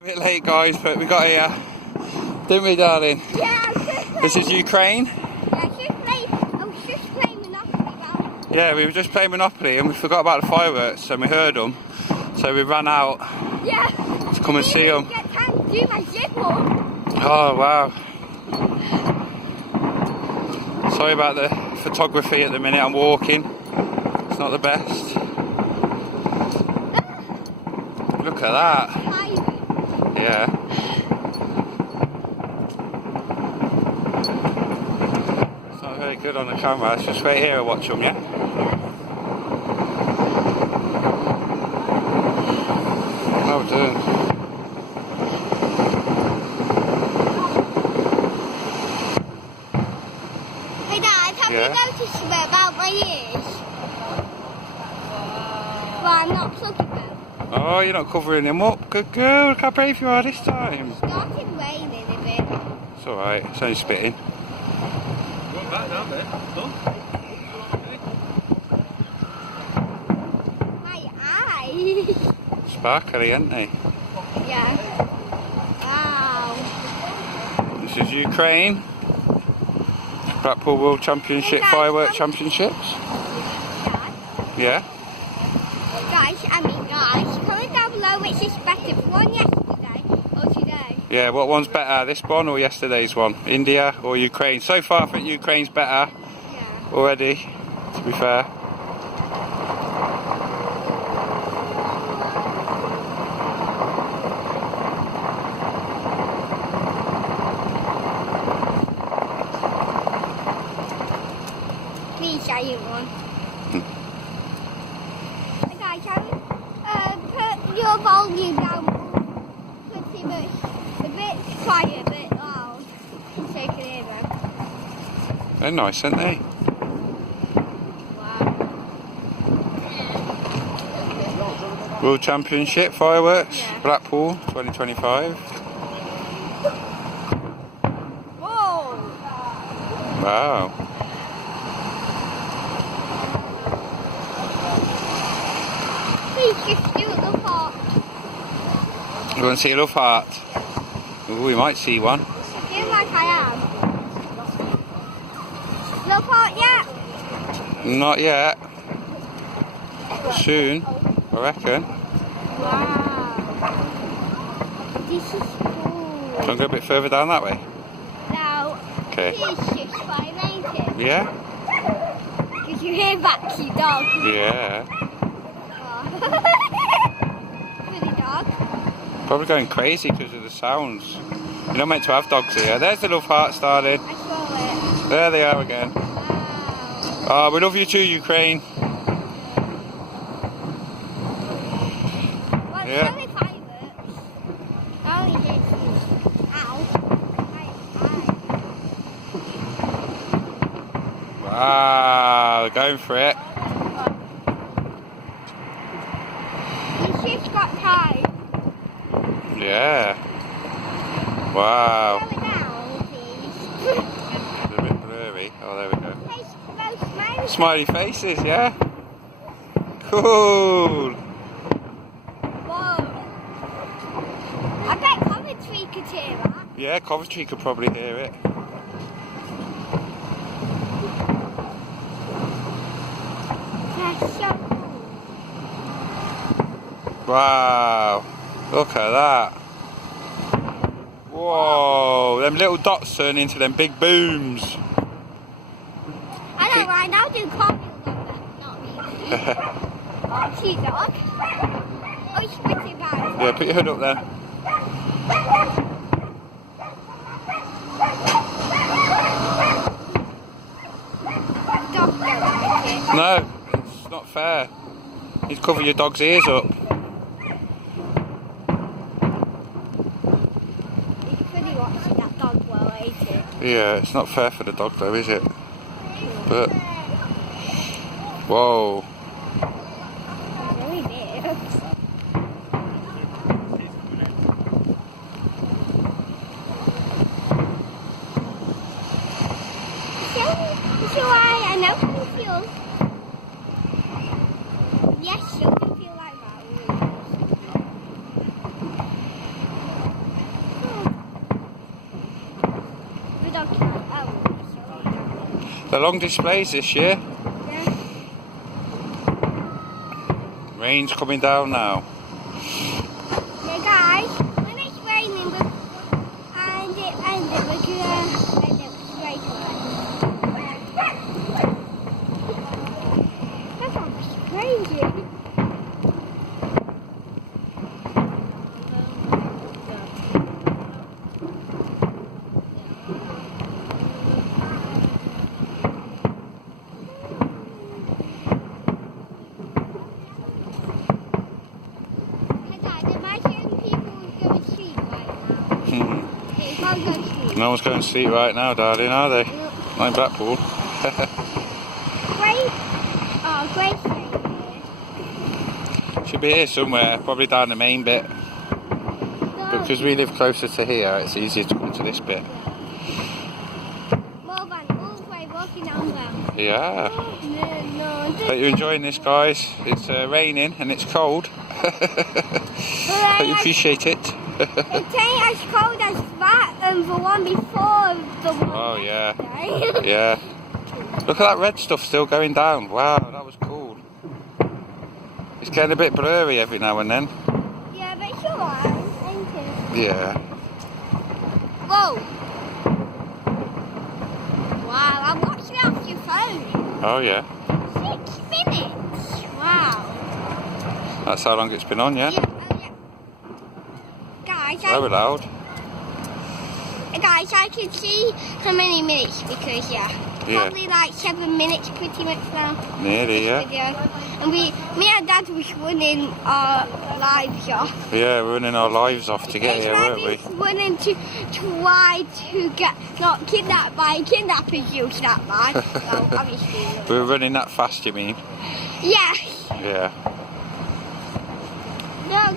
A bit late, guys, but we got here, didn't we, darling? Yeah, this is Ukraine. I was just playing Monopoly. Yeah, we were just playing Monopoly and we forgot about the fireworks and we heard them, so we ran out to come and see them. Get time to do my zip up. Oh wow! Sorry about the photography at the minute. I'm walking. It's not the best. Look at that. Yeah. It's not very good on the camera. Let's just wait here and watch them, yeah? Well done. Hey Dad, have you noticed about my ears? Well, I'm not plugging them. Oh, you're not covering them up. Good girl. Look how brave you are this time. It started raining a bit. It's alright. It's only spitting. Go back down there. Done. My eyes. Sparkly, aren't they? Yeah. Wow. This is Ukraine. Blackpool World Championship Firework Championships. Dad? Yeah. Guys, comment down below which is better, one yesterday or today. Yeah, what one's better, this one or yesterday's one? India or Ukraine? So far I think Ukraine's better already, to be fair. Please, I eat one. Hey guys, can you put your volume down pretty much a bit quiet, a bit loud, so you can hear them. They're nice, aren't they? Wow. World Championship Fireworks, Yeah. Blackpool 2025. Whoa! Wow. Please just do a little part. You want to see a love heart? Oh, we might see one. I feel like I am. Little part yet? Not yet. Soon, I reckon. Wow. This is cool. Can I go a bit further down that way? Now, Okay. here's just violated. Yeah? Did you hear that, you dog? Yeah. Pretty dog. Probably going crazy because of the sounds. You're not meant to have dogs here. There's the love hearts, darling. I saw it. There they are again. Wow. Oh, we love you too, Ukraine. Well, Yeah. it's only fireworks. Only this. Ow. Wow, they're going for it. This just got tied. Yeah. Wow. Slow it down, please. It's a bit blurry. Oh, there we go. Hey, no smiley. Smiley faces, yeah? Cool. Whoa. I bet Coventry could hear that. Yeah, Coventry could probably hear it. That's so cool. Wow. Look at that. Whoa. Them little dots turn into them big booms. I don't mind, I'll do cartwheels on that, not me. Cute dog. Oh, he's pretty bad. Yeah, put your hood up there. Dog don't like it. No, it's not fair. You cover your dog's ears up. It's pretty watching that dog well, ain't it? Yeah, it's not fair for the dog though, is it? But, whoa. Really big. So I know how it feels. Yes, you can feel like that. The long displays this year. Yeah. Rain's coming down now. Yeah, guys, when it's raining, we're gonna end it straight away. That sounds crazy. No one's going to sleep right now, darling, are they? Nope. Not in Blackpool. Great Should be here somewhere, probably down the main bit. But because we live closer to here, it's easier to come to this bit. More than all the way walking down there. Yeah. No. Hope you're enjoying this, guys. It's raining and it's cold. Hope you appreciate it. It ain't as cold as that the one before the one. Oh yeah. yesterday. Yeah. Look at that red stuff still going down. Wow, that was cool. It's getting a bit blurry every now and then. Yeah, but it's alright, ain't it? Yeah. Whoa! Wow, I'm watching it off your phone. Oh yeah. 6 minutes. Wow. That's how long it's been on, yeah? Yeah. Guys, So loud. I can see how many minutes because probably like 7 minutes pretty much now. Nearly, yeah. Video. And me and Dad was running our lives off. Yeah, we're running our lives off to get here, weren't we? Running to try to get not kidnapped by kidnappers. You that bad. Well, obviously. We were running that fast, you mean? Yes. Yeah. No.